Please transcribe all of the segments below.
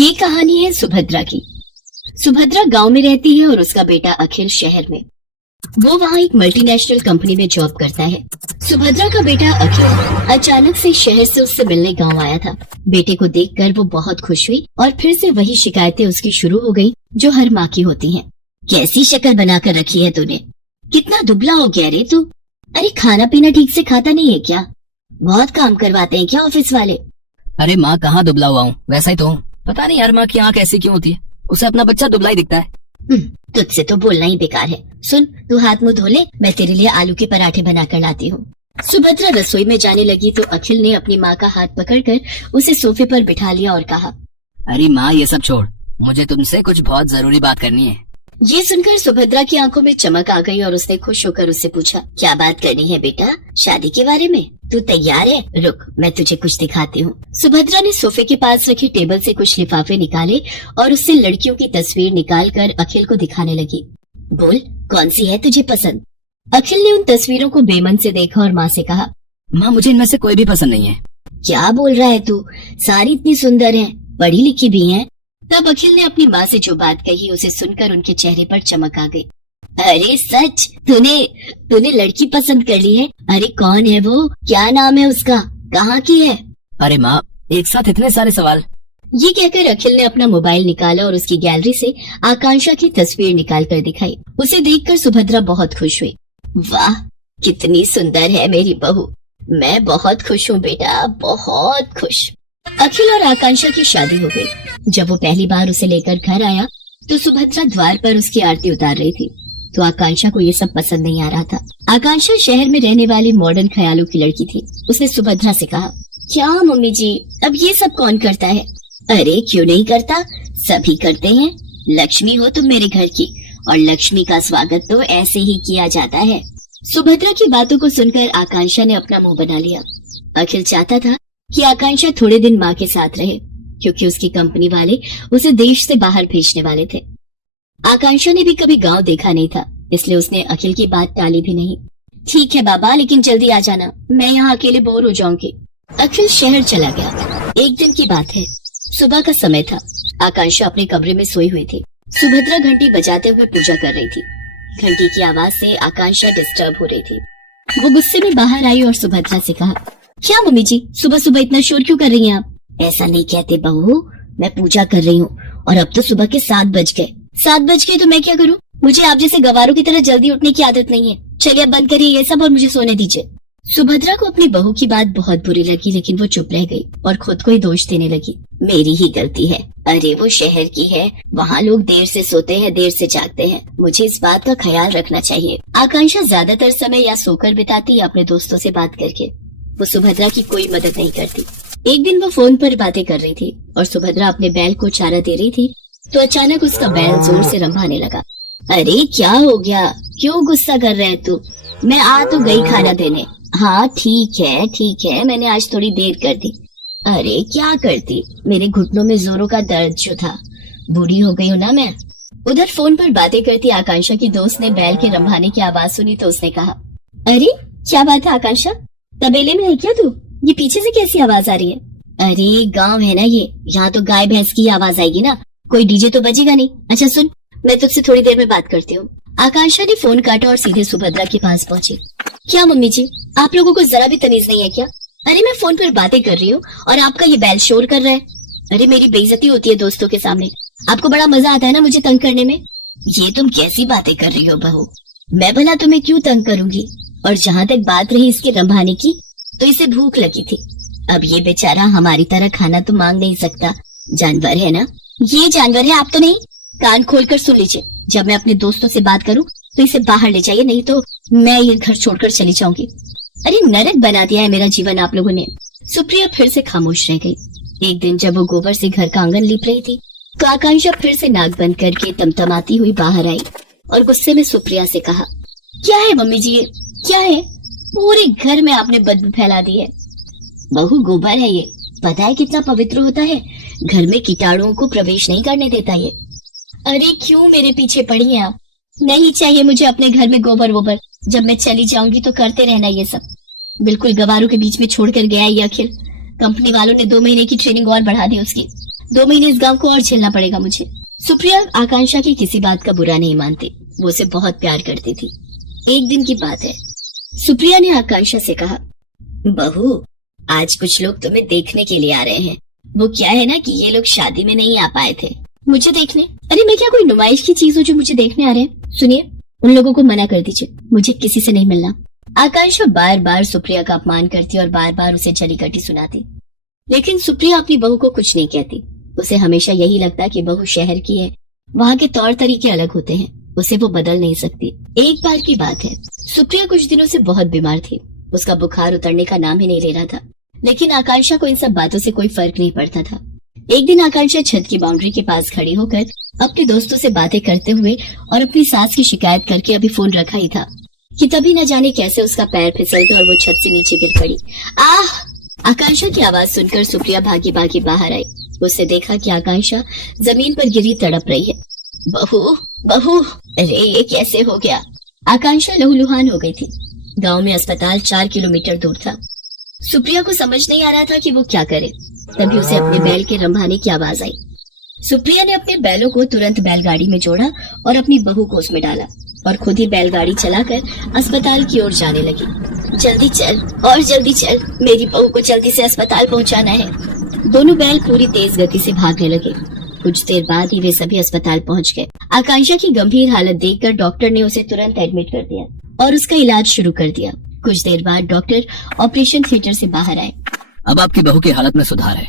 ये कहानी है सुभद्रा की। सुभद्रा गांव में रहती है और उसका बेटा अखिल शहर में। वो वहाँ एक मल्टीनेशनल कंपनी में जॉब करता है। सुभद्रा का बेटा अखिल अचानक से शहर से उससे मिलने गांव आया था। बेटे को देखकर वो बहुत खुश हुई और फिर से वही शिकायतें उसकी शुरू हो गई जो हर माँ की होती हैं। कैसी शक्ल बनाकर रखी है तूने, कितना दुबला हो गया रे तू। अरे खाना पीना ठीक से खाता नहीं है क्या? बहुत काम करवाते हैं क्या ऑफिस वाले? अरे माँ कहाँ दुबला हुआ हूँ, वैसा ही तो हूँ। पता नहीं यार माँ की आँख ऐसी क्यों होती है, उसे अपना बच्चा दुबला ही दिखता है। तुझसे तो बोलना ही बेकार है। सुन, तू हाथ मुंह धो ले, मैं तेरे लिए आलू के पराठे बनाकर लाती हूँ। सुभद्रा रसोई में जाने लगी तो अखिल ने अपनी माँ का हाथ पकड़कर उसे सोफे पर बिठा लिया और कहा, अरे माँ ये सब छोड़, मुझे तुमसे कुछ बहुत जरूरी बात करनी है। ये सुनकर सुभद्रा की आंखों में चमक आ गई और उसने खुश होकर उससे पूछा, क्या बात करनी है बेटा? शादी के बारे में? तू तैयार है? रुक, मैं तुझे कुछ दिखाती हूँ। सुभद्रा ने सोफे के पास रखे टेबल से कुछ लिफाफे निकाले और उससे लड़कियों की तस्वीर निकालकर अखिल को दिखाने लगी। बोल, कौन सी है तुझे पसंद? अखिल ने उन तस्वीरों को बेमन से देखा और माँ से कहा, माँ मुझे इनमें से कोई भी पसंद नहीं है। क्या बोल रहा है तू? सारी इतनी सुंदर है, पढ़ी लिखी भी है। तब अखिल ने अपनी माँ से जो बात कही उसे सुनकर उनके चेहरे पर चमक आ गई। अरे सच, तूने लड़की पसंद कर ली है? अरे कौन है वो? क्या नाम है उसका? कहाँ की है? अरे माँ एक साथ इतने सारे सवाल। ये कहकर अखिल ने अपना मोबाइल निकाला और उसकी गैलरी से आकांक्षा की तस्वीर निकाल कर दिखाई। उसे देखकर सुभद्रा बहुत खुश हुई। वाह, कितनी सुंदर है मेरी बहू। मैं बहुत खुश हूँ बेटा, बहुत खुश। अखिल और आकांक्षा की शादी हो गई। जब वो पहली बार उसे लेकर घर आया तो सुभद्रा द्वार पर उसकी आरती उतार रही थी, तो आकांक्षा को ये सब पसंद नहीं आ रहा था। आकांक्षा शहर में रहने वाली मॉडर्न ख्यालों की लड़की थी। उसने सुभद्रा से कहा, क्या मम्मी जी, अब ये सब कौन करता है? अरे क्यों नहीं करता, सभी करते हैं। लक्ष्मी हो तुम मेरे घर की, और लक्ष्मी का स्वागत तो ऐसे ही किया जाता है। सुभद्रा की बातों को सुनकर आकांक्षा ने अपना मुंह बना लिया। अखिल चाहता था कि आकांक्षा थोड़े दिन माँ के साथ रहे, क्योंकि उसकी कंपनी वाले उसे देश से बाहर भेजने वाले थे। आकांक्षा ने भी कभी गांव देखा नहीं था, इसलिए उसने अखिल की बात टाली भी नहीं। ठीक है बाबा, लेकिन जल्दी आ जाना, मैं यहाँ अकेले बोर हो जाऊंगी। अखिल शहर चला गया। एक दिन की बात है, सुबह का समय था। आकांक्षा अपने कमरे में सोई हुई थी। सुभद्रा घंटी बजाते हुए पूजा कर रही थी। घंटी की आवाज से आकांक्षा डिस्टर्ब हो रही थी। वो गुस्से में बाहर आई और सुभद्रा से कहा, क्या मम्मी जी, सुबह सुबह इतना शोर क्यों कर रही हैं आप? ऐसा नहीं कहते बहू, मैं पूजा कर रही हूँ और अब तो सुबह के 7 बज गए। 7 बज गए तो मैं क्या करूँ? मुझे आप जैसे गवारों की तरह जल्दी उठने की आदत नहीं है। चलिए अब बंद करिए ये सब और मुझे सोने दीजिए। सुभद्रा को अपनी बहू की बात बहुत बुरी लगी, लेकिन वो चुप रह गई और खुद को ही दोष देने लगी। मेरी ही गलती है। अरे वो शहर की है, वहाँ लोग देर से सोते हैं, देर से जागते हैं। मुझे इस बात का ख्याल रखना चाहिए। आकांक्षा ज्यादातर समय या सोकर बिताती या अपने दोस्तों से बात करके। वो सुभद्रा की कोई मदद नहीं करती। एक दिन वो फोन पर बातें कर रही थी और सुभद्रा अपने बैल को चारा दे रही थी, तो अचानक उसका बैल जोर से रंभाने लगा। अरे क्या हो गया, क्यों गुस्सा कर रहे है तू? मैं आ तो गई खाना देने। हाँ ठीक है, मैंने आज थोड़ी देर कर दी। अरे क्या करती, मेरे घुटनों में जोरों का दर्द जो था। बूढ़ी हो गई हूँ ना मैं। उधर फोन पर बातें करती आकांक्षा की दोस्त ने बैल के रंभाने की आवाज सुनी तो उसने कहा, अरे क्या बात है आकांक्षा, तबेले में है क्या तू? ये पीछे से कैसी आवाज आ रही है? अरे गांव है ना ये, यहाँ तो गाय भैंस की आवाज आएगी ना, कोई डीजे तो बजेगा नहीं। अच्छा सुन, मैं तुझसे थोड़ी देर में बात करती हूँ। आकांक्षा ने फोन काटा और सीधे सुभद्रा के पास पहुंची। क्या मम्मी जी, आप लोगों को जरा भी तमीज नहीं है क्या? अरे मैं फोन पर बातें कर रही हूँ और आपका ये बैल शोर कर रहा है। अरे मेरी बेइज्जती होती है दोस्तों के सामने। आपको बड़ा मजा आता है ना मुझे तंग करने में। ये तुम कैसी बातें कर रही हो बहू? मैं भला तुम्हें क्यों तंग करूंगी? और जहाँ तक बात रही इसके रंभाने की, तो इसे भूख लगी थी। अब ये बेचारा हमारी तरह खाना तो मांग नहीं सकता, जानवर है ना। ये जानवर है, आप तो नहीं। कान खोलकर सुन लीजिए, जब मैं अपने दोस्तों से बात करूं तो इसे बाहर ले जाइए, नहीं तो मैं ये घर छोड़कर चली जाऊंगी। अरे नरक बना दिया है मेरा जीवन आप लोगों ने। सुप्रिया फिर से खामोश रह गई। एक दिन जब वो गोबर से घर का आंगन लीप रही थी तो आकांक्षा फिर से नाक बंद करके तमतमाती हुई बाहर आई और गुस्से में सुप्रिया से कहा, क्या है मम्मी जी, ये क्या है? पूरे घर में आपने बदबू फैला दी है। बहू गोबर है ये, पता है कितना पवित्र होता है, घर में कीटाणुओं को प्रवेश नहीं करने देता ये। अरे क्यों मेरे पीछे पड़ी हैं आप? नहीं चाहिए मुझे अपने घर में गोबर वोबर, जब मैं चली जाऊंगी तो करते रहना ये सब। बिल्कुल गवारों के बीच में छोड़कर गया ये अखिल। कंपनी वालों ने 2 महीने की ट्रेनिंग और बढ़ा दी उसकी। 2 महीने इस गांव को और झेलना पड़ेगा मुझे। सुप्रिया आकांक्षा की किसी बात का बुरा नहीं मानती, वो उसे बहुत प्यार करती थी। एक दिन की बात है, सुप्रिया ने आकांक्षा से कहा, बहू आज कुछ लोग तुम्हें देखने के लिए आ रहे हैं। वो क्या है ना कि ये लोग शादी में नहीं आ पाए थे मुझे देखने। अरे मैं क्या कोई नुमाइश की चीज हूँ जो मुझे देखने आ रहे हैं? सुनिए, उन लोगों को मना कर दीजिए, मुझे किसी से नहीं मिलना। आकांक्षा बार बार सुप्रिया का अपमान करती और बार बार उसे जली कटी सुनाती, लेकिन सुप्रिया अपनी बहू को कुछ नहीं कहती। उसे हमेशा यही लगता कि बहू शहर की है, वहाँ के तौर तरीके अलग होते हैं, उसे वो बदल नहीं सकती। एक बार की बात है, सुप्रिया कुछ दिनों से बहुत बीमार थी, उसका बुखार उतरने का नाम ही नहीं ले रहा था, लेकिन आकांक्षा को इन सब बातों से कोई फर्क नहीं पड़ता था। एक दिन आकांक्षा छत की बाउंड्री के पास खड़ी होकर अपने दोस्तों से बातें करते हुए और अपनी सास की शिकायत करके अभी फोन रखा ही था कि तभी न जाने कैसे उसका पैर फिसल गया और वो छत से नीचे गिर पड़ी। आह! आकांक्षा की आवाज सुनकर सुप्रिया भागी भागी बाहर आई। उसने देखा कि आकांक्षा जमीन पर गिरी तड़प रही है। बहू, बहू, अरे ये कैसे हो गया? आकांक्षा लहूलुहान हो गई थी। गांव में अस्पताल 4 किलोमीटर दूर था। सुप्रिया को समझ नहीं आ रहा था कि वो क्या करे। तभी उसे अपने बैल के रंभाने की आवाज आई। सुप्रिया ने अपने बैलों को तुरंत बैलगाड़ी में जोड़ा और अपनी बहू को उसमें डाला और खुद ही बैलगाड़ी चलाकर अस्पताल की ओर जाने लगी। जल्दी चल और जल्दी चल, मेरी बहू को जल्दी से अस्पताल पहुंचाना है। दोनों बैल पूरी तेज गति से भागने लगे। कुछ देर बाद ही वे सभी अस्पताल पहुंच गए। आकांक्षा की गंभीर हालत देखकर डॉक्टर ने उसे तुरंत एडमिट कर दिया और उसका इलाज शुरू कर दिया। कुछ देर बाद डॉक्टर ऑपरेशन थिएटर से बाहर आए। अब आपकी बहू की हालत में सुधार है।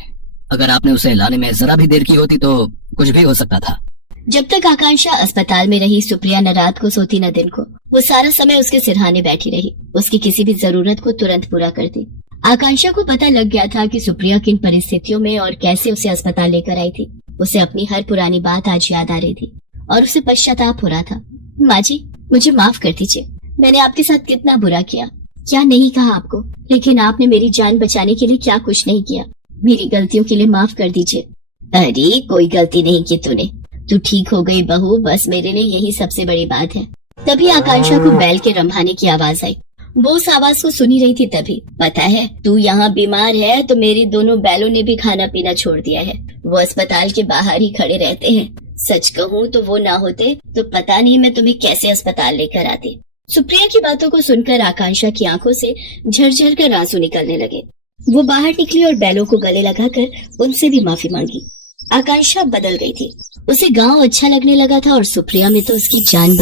अगर आपने उसे लाने में जरा भी देर की होती तो कुछ भी हो सकता था। जब तक आकांक्षा अस्पताल में रही, सुप्रिया न रात को सोती न दिन को। वो सारा समय उसके सिरहाने बैठी रही, उसकी किसी भी जरूरत को तुरंत पूरा करती। आकांक्षा को पता लग गया था कि सुप्रिया किन परिस्थितियों में और कैसे उसे अस्पताल लेकर आई थी। उसे अपनी हर पुरानी बात आज याद आ रही थी और उसे पश्चाताप हो रहा था। माँ जी, मुझे माफ कर दीजिए, मैंने आपके साथ कितना बुरा किया। क्या नहीं कहा आपको, लेकिन आपने मेरी जान बचाने के लिए क्या कुछ नहीं किया। मेरी गलतियों के लिए माफ कर दीजिए। अरे कोई गलती नहीं की तूने, तू ठीक हो गई बहू, बस मेरे लिए यही सबसे बड़ी बात है। तभी आकांक्षा को बैल के रंभाने की आवाज आई। वो उस आवाज को सुनी रही थी तभी। पता है तू यहाँ बीमार है तो मेरे दोनों बैलों ने भी खाना पीना छोड़ दिया है। वो अस्पताल के बाहर ही खड़े रहते हैं। सच कहूँ तो वो ना होते तो पता नहीं मैं तुम्हें कैसे अस्पताल लेकर आती। सुप्रिया की बातों को सुनकर आकांक्षा की आंखों से झरझर कर आंसू निकलने लगे। वो बाहर निकली और बैलों को गले लगाकर उनसे भी माफी मांगी। आकांक्षा बदल गई थी। उसे गांव अच्छा लगने लगा था और सुप्रिया में तो उसकी जान